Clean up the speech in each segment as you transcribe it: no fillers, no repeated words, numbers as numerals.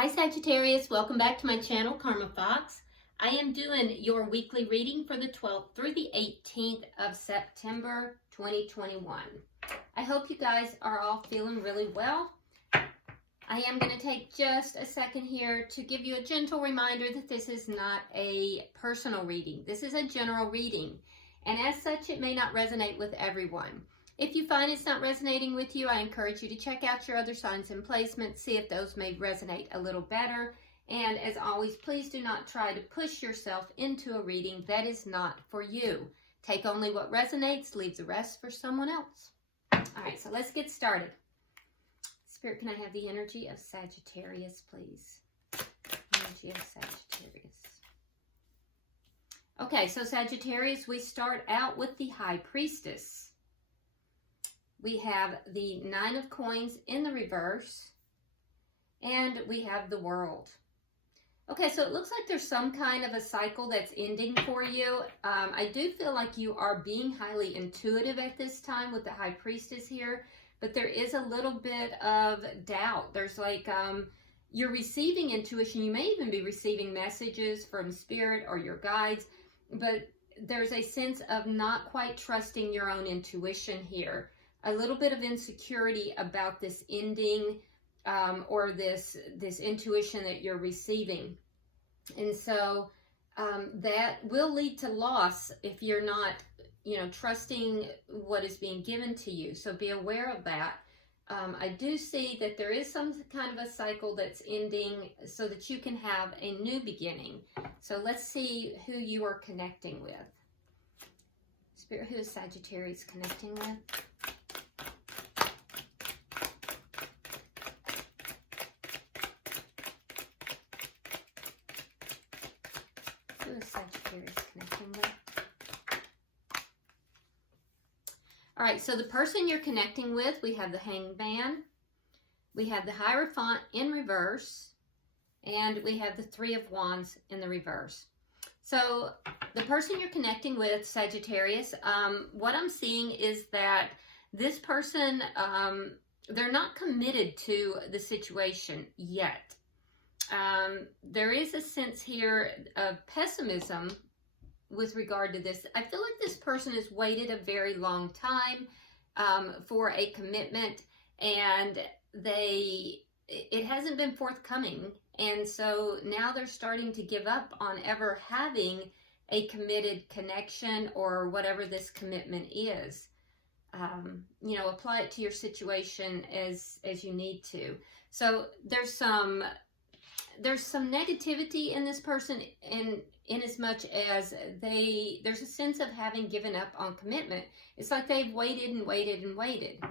Hi Sagittarius, welcome back to my channel, Karma Fox. I am doing your weekly reading for the 12th through the 18th of September 2021. I hope you guys are all feeling really well. I am going to take just a second here to give you a gentle reminder that this is not a personal reading. This is a general reading, and as such, it may not resonate with everyone. If you find it's not resonating with you, I encourage you to check out your other signs and placements, see if those may resonate a little better. And as always, please do not try to push yourself into a reading that is not for you. Take only what resonates, leave the rest for someone else. All right, so let's get started. Spirit, can I have the energy of Sagittarius, please? Energy of Sagittarius. Okay, so Sagittarius, we start out with the High Priestess. We have the Nine of Coins in the reverse, and we have the World. Okay, so it looks like there's some kind of a cycle that's ending for you. I do feel like you are being highly intuitive at this time with the High Priestess here, but there is a little bit of doubt. There's like, you're receiving intuition. You may even be receiving messages from Spirit or your guides, but there's a sense of not quite trusting your own intuition here. A little bit of insecurity about this ending or this intuition that you're receiving. And so that will lead to loss if you're not, trusting what is being given to you. So be aware of that. I do see that there is some kind of a cycle that's ending so that you can have a new beginning. So let's see who you are connecting with. Spirit, who is Sagittarius connecting with? Who is Sagittarius connecting with? All right, so the person you're connecting with, we have the Hangman, we have the Hierophant in reverse, and we have the Three of Wands in the reverse. So the person you're connecting with, Sagittarius, what I'm seeing is that this person, they're not committed to the situation yet. There is a sense here of pessimism with regard to this. I feel like this person has waited a very long time for a commitment, and it hasn't been forthcoming. And so now they're starting to give up on ever having a committed connection or whatever this commitment is. Apply it to your situation as you need to. So there's some negativity in this person in as much as there's a sense of having given up on commitment. It's like they've waited and waited and waited.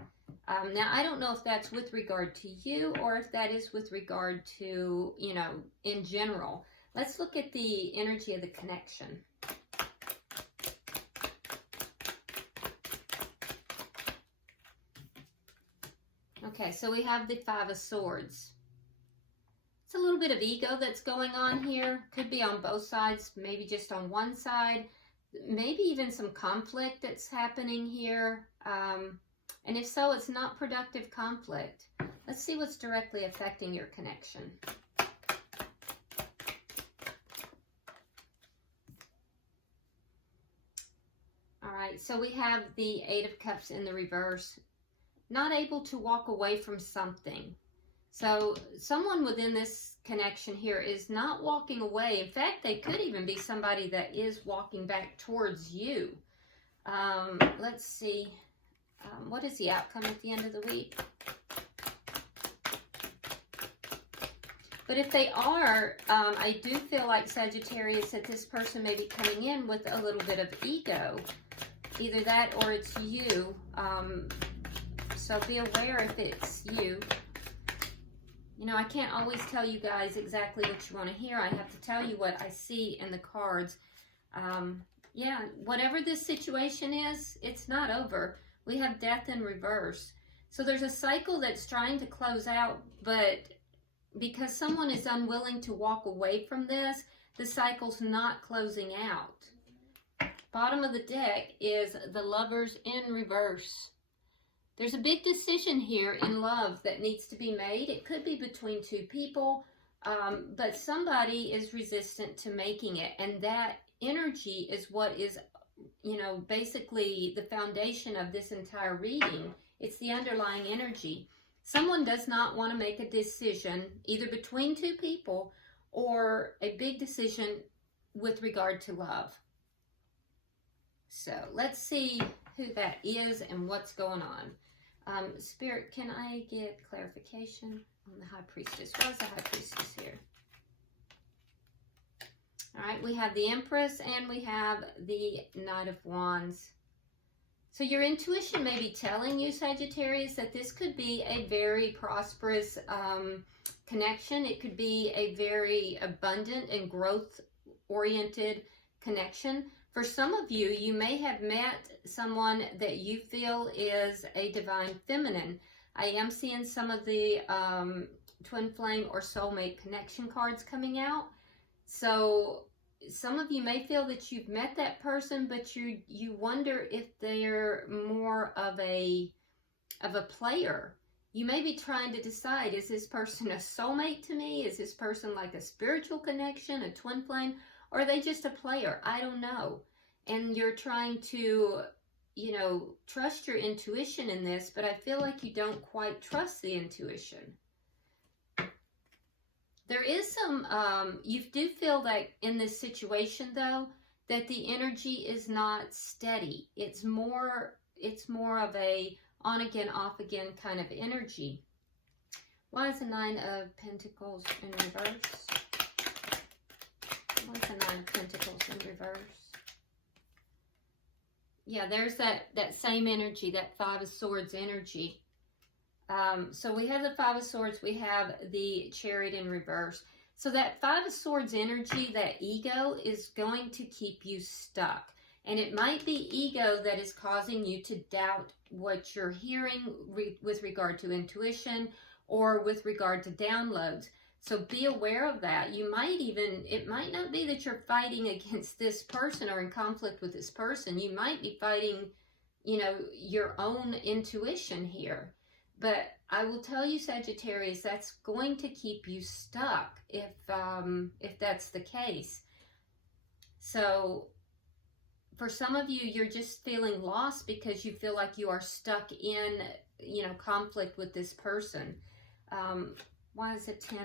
Now, I don't know if that's with regard to you or if that is with regard to, in general. Let's look at the energy of the connection. Okay, so we have the Five of Swords. It's a little bit of ego that's going on here. Could be on both sides, maybe just on one side. Maybe even some conflict that's happening here. And if so, it's not productive conflict. Let's see what's directly affecting your connection. All right, so we have the Eight of Cups in the reverse. Not able to walk away from something. So someone within this connection here is not walking away. In fact, they could even be somebody that is walking back towards you. Let's see. What is the outcome at the end of the week? But if they are, I do feel like, Sagittarius, that this person may be coming in with a little bit of ego. Either that or it's you. So be aware if it's you. I can't always tell you guys exactly what you want to hear. I have to tell you what I see in the cards. Yeah, whatever this situation is, it's not over. We have Death in reverse. So there's a cycle that's trying to close out, but because someone is unwilling to walk away from this, the cycle's not closing out. Bottom of the deck is the Lovers in reverse. There's a big decision here in love that needs to be made. It could be between two people, But somebody is resistant to making it, and that energy is what is, you know, basically the foundation of this entire reading. It's the underlying energy. Someone does not want to make a decision either between two people or a big decision with regard to love. So let's see who that is and what's going on. Spirit, can I get clarification on the High Priestess? Why is the High Priestess here? All right, we have the Empress and we have the Knight of Wands. So your intuition may be telling you, Sagittarius, that this could be a very prosperous connection. It could be a very abundant and growth-oriented connection. For some of you, you may have met someone that you feel is a divine feminine. I am seeing some of the twin flame or soulmate connection cards coming out. So some of you may feel that you've met that person, but you wonder if they're more of a player. You may be trying to decide, is this person a soulmate to me? Is this person like a spiritual connection, a twin flame? Or are they just a player? I don't know. And you're trying to, you know, trust your intuition in this, but I feel like you don't quite trust the intuition. There is some, you do feel like in this situation, though, that the energy is not steady. It's more of a on-again, off-again kind of energy. Why is the Nine of Pentacles in reverse? Why is the Nine of Pentacles in reverse? Yeah, there's that same energy, that Five of Swords energy. So we have the Five of Swords, we have the Chariot in reverse. So that Five of Swords energy, that ego, is going to keep you stuck. And it might be ego that is causing you to doubt what you're hearing with regard to intuition or with regard to downloads. So be aware of that. You might even, it might not be that you're fighting against this person or in conflict with this person. You might be fighting, you know, your own intuition here. But I will tell you, Sagittarius, that's going to keep you stuck if that's the case. So for some of you, you're just feeling lost because you feel like you are stuck in, you know, conflict with this person. Why is it 10?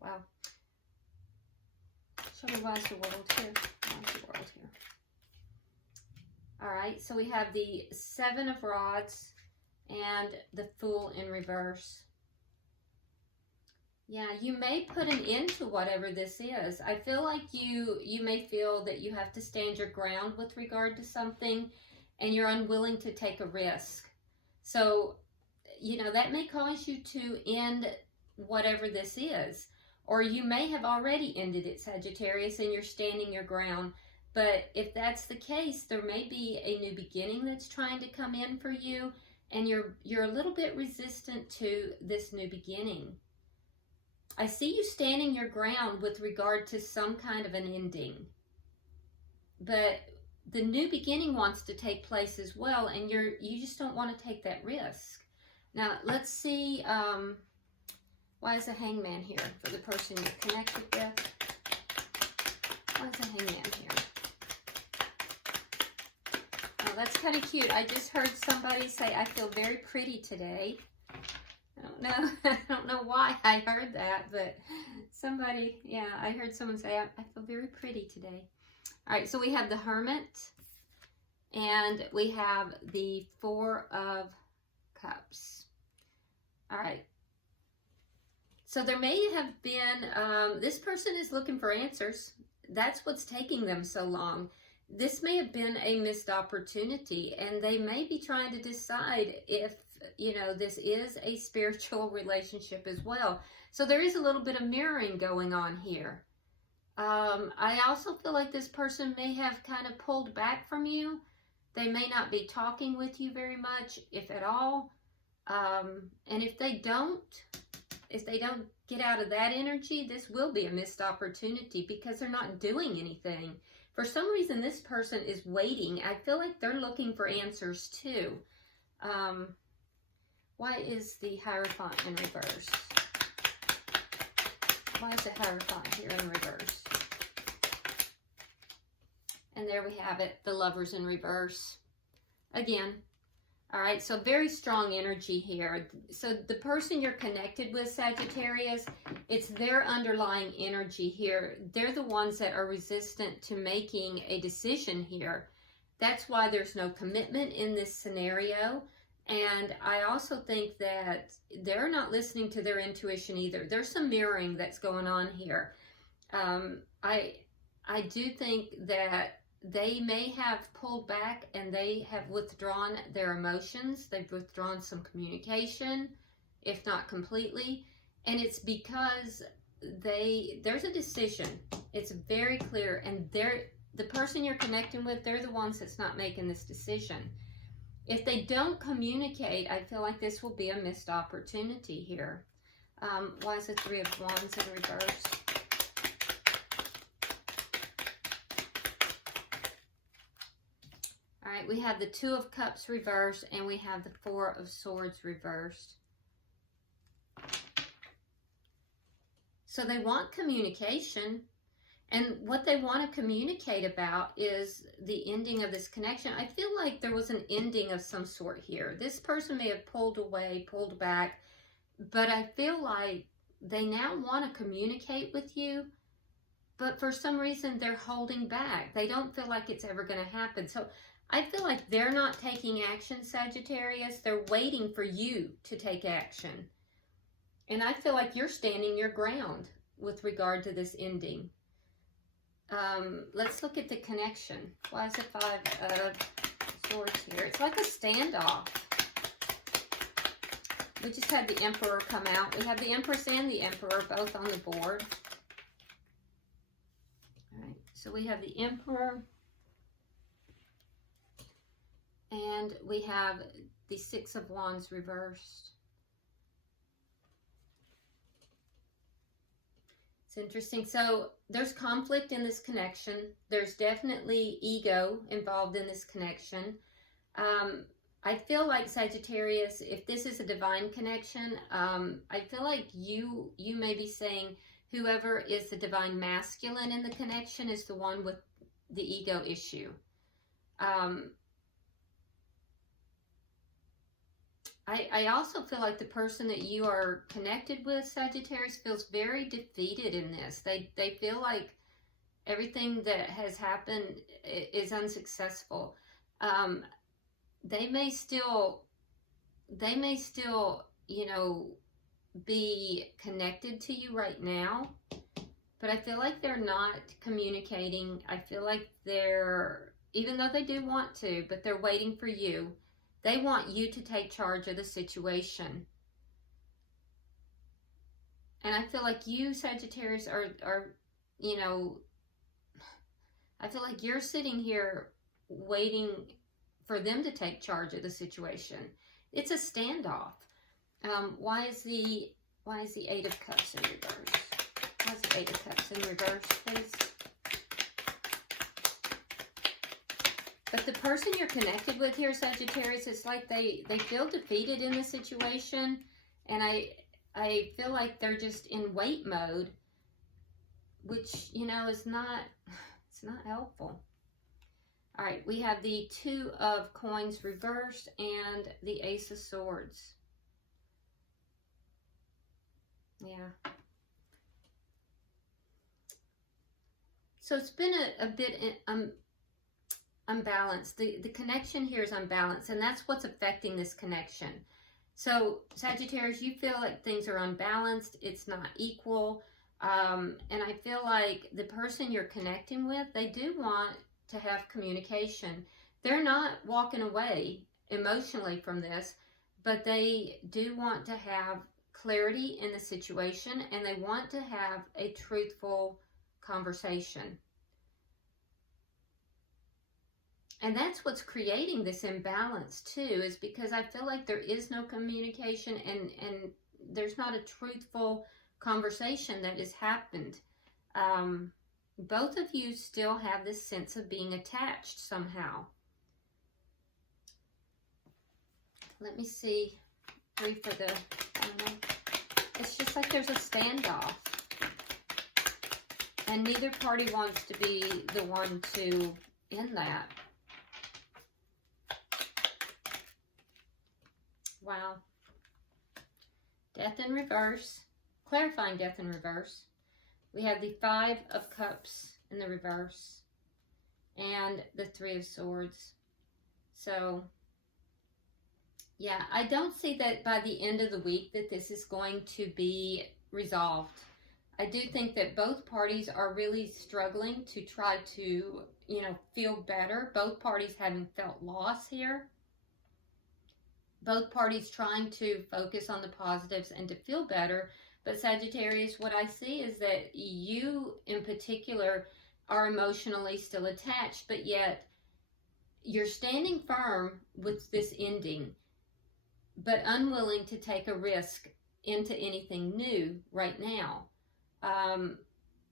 Wow. Show me why is the world here? Why is the world here? All right, so we have the Seven of Rods and the Fool in reverse. Yeah, you may put an end to whatever this is. I feel like you may feel that you have to stand your ground with regard to something and you're unwilling to take a risk. So, you know, that may cause you to end whatever this is. Or you may have already ended it, Sagittarius, and you're standing your ground. But if that's the case, there may be a new beginning that's trying to come in for you. And you're a little bit resistant to this new beginning. I see you standing your ground with regard to some kind of an ending. But the new beginning wants to take place as well, and you just don't want to take that risk. Now, let's see, why is the Hangman here for the person you're connected with? Why is the Hangman here? Oh, that's kind of cute. I just heard somebody say, I feel very pretty today. I don't know why I heard that, but somebody, yeah, I heard someone say, I feel very pretty today. All right, so we have the Hermit, and we have the Four of Cups. All right. So there may have been, this person is looking for answers. That's what's taking them so long. This may have been a missed opportunity, and they may be trying to decide if, you know, this is a spiritual relationship as well. So there is a little bit of mirroring going on here. I also feel like this person may have kind of pulled back from you. They may not be talking with you very much, if at all. And if they don't get out of that energy, this will be a missed opportunity because they're not doing anything. For some reason, this person is waiting. I feel like they're looking for answers too. Why is the Hierophant in reverse? Why is the Hierophant here in reverse? And there we have it, the Lovers in reverse. Again, all right, so very strong energy here. So the person you're connected with, Sagittarius, it's their underlying energy here. They're the ones that are resistant to making a decision here. That's why there's no commitment in this scenario. And I also think that they're not listening to their intuition either. There's some mirroring that's going on here. I do think that they may have pulled back and they have withdrawn their emotions. They've withdrawn some communication, if not completely. And it's because there's a decision. It's very clear. And the person you're connecting with, they're the ones that's not making this decision. If they don't communicate, I feel like this will be a missed opportunity here. Why is the Three of Wands in reverse? All right, we have the Two of Cups reversed, and we have the Four of Swords reversed. So they want communication. And what they want to communicate about is the ending of this connection. I feel like there was an ending of some sort here. This person may have pulled away, pulled back, but I feel like they now want to communicate with you, but for some reason they're holding back. They don't feel like it's ever going to happen. So I feel like they're not taking action, Sagittarius. They're waiting for you to take action. And I feel like you're standing your ground with regard to this ending. Let's look at the connection. Why is the Five of Swords here? It's like a standoff. We just had the Emperor come out. We have the Empress and the Emperor both on the board. All right, so we have the Emperor. And we have the Six of Wands reversed. It's interesting. So there's conflict in this connection. There's definitely ego involved in this connection. I feel like, Sagittarius, if this is a divine connection, I feel like you may be saying whoever is the divine masculine in the connection is the one with the ego issue. I also feel like the person that you are connected with, Sagittarius, feels very defeated in this. They feel like everything that has happened is unsuccessful. They may still, you know, be connected to you right now, but I feel like they're not communicating. I feel like even though they do want to, but they're waiting for you. They want you to take charge of the situation. And I feel like you, Sagittarius, are, you know, I feel like you're sitting here waiting for them to take charge of the situation. It's a standoff. Why is the Eight of Cups in reverse? Why is the Eight of Cups in reverse, please? But the person you're connected with here, Sagittarius, it's like they feel defeated in the situation. And I feel like they're just in wait mode, which, you know, it's not helpful. All right, we have the Two of Coins reversed and the Ace of Swords. Yeah. So it's been a bit unbalanced. The connection here is unbalanced, and that's what's affecting this connection. So Sagittarius, you feel like things are unbalanced. It's not equal. And I feel like the person you're connecting with, they do want to have communication. They're not walking away emotionally from this, but they do want to have clarity in the situation, and they want to have a truthful conversation. And that's what's creating this imbalance too, is because I feel like there is no communication and there's not a truthful conversation that has happened. Both of you still have this sense of being attached somehow. Let me see. Three for the, I don't know. It's just like there's a standoff. And neither party wants to be the one to end that. Wow. Death in reverse. Clarifying death in reverse. We have the 5 of Cups in the reverse. And the 3 of Swords. So, yeah, I don't see that by the end of the week that this is going to be resolved. I do think that both parties are really struggling to try to, feel better. Both parties having felt loss here. Both parties trying to focus on the positives and to feel better. But Sagittarius, what I see is that you in particular are emotionally still attached, but yet you're standing firm with this ending, but unwilling to take a risk into anything new right now.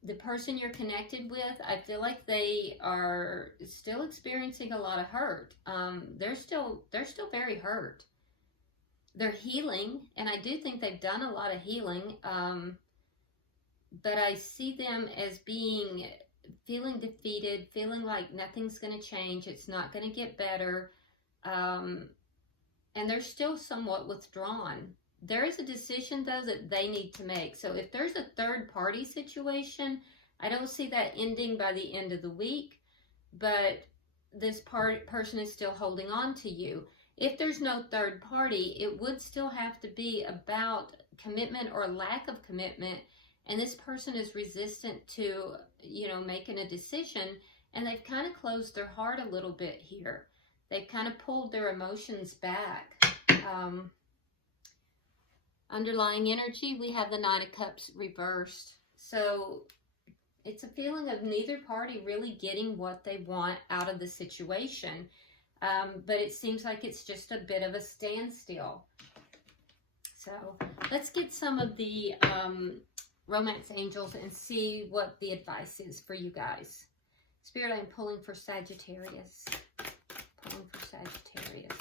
The person you're connected with, I feel like they are still experiencing a lot of hurt. They're still very hurt. They're healing, and I do think they've done a lot of healing, but I see them as feeling defeated, feeling like nothing's going to change, it's not going to get better, and they're still somewhat withdrawn. There is a decision, though, that they need to make. So if there's a third-party situation, I don't see that ending by the end of the week, but this person is still holding on to you. If there's no third party, it would still have to be about commitment or lack of commitment, and this person is resistant to, making a decision, and they've kind of closed their heart a little bit here. They've kind of pulled their emotions back. Underlying energy, we have the 9 of Cups reversed. So it's a feeling of neither party really getting what they want out of the situation. But it seems like it's just a bit of a standstill. So let's get some of the romance angels and see what the advice is for you guys. Spirit, I'm pulling for Sagittarius. Pulling for Sagittarius.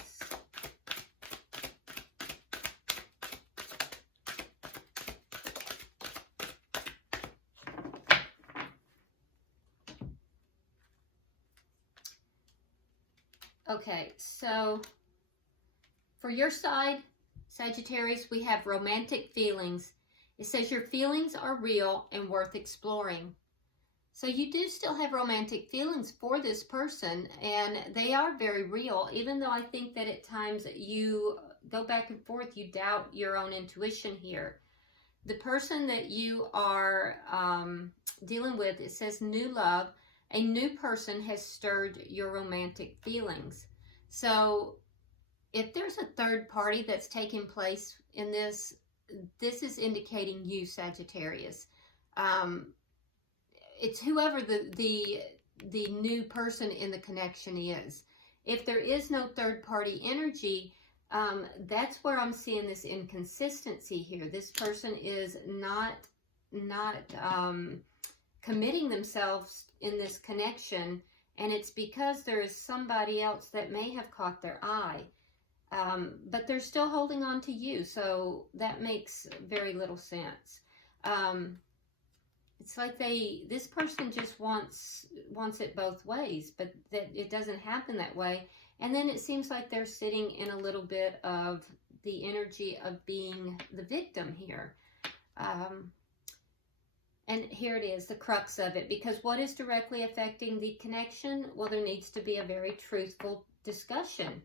Okay, so for your side, Sagittarius, we have romantic feelings. It says your feelings are real and worth exploring. So you do still have romantic feelings for this person, and they are very real, even though I think that at times you go back and forth, you doubt your own intuition here. The person that you are dealing with, it says new love. A new person has stirred your romantic feelings. So if there's a third party that's taking place in this is indicating you, Sagittarius. It's whoever the new person in the connection is. If there is no third party energy, that's where I'm seeing this inconsistency here. This person is not committing themselves in this connection, and it's because there is somebody else that may have caught their eye, but they're still holding on to you, so that makes very little sense. It's like this person just wants it both ways, but that it doesn't happen that way. And then it seems like they're sitting in a little bit of the energy of being the victim here. And here it is, the crux of it, because what is directly affecting the connection? Well, there needs to be a very truthful discussion.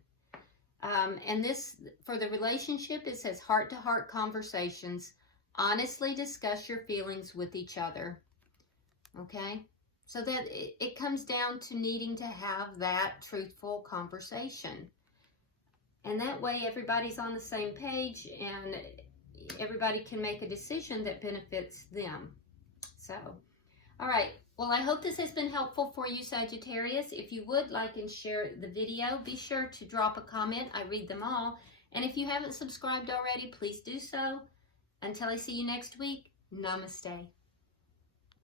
And this, for the relationship, it says heart-to-heart conversations. Honestly discuss your feelings with each other. Okay? So that it comes down to needing to have that truthful conversation. And that way everybody's on the same page and everybody can make a decision that benefits them. So, all right. Well, I hope this has been helpful for you, Sagittarius. If you would like and share the video, be sure to drop a comment. I read them all. And if you haven't subscribed already, please do so. Until I see you next week, namaste.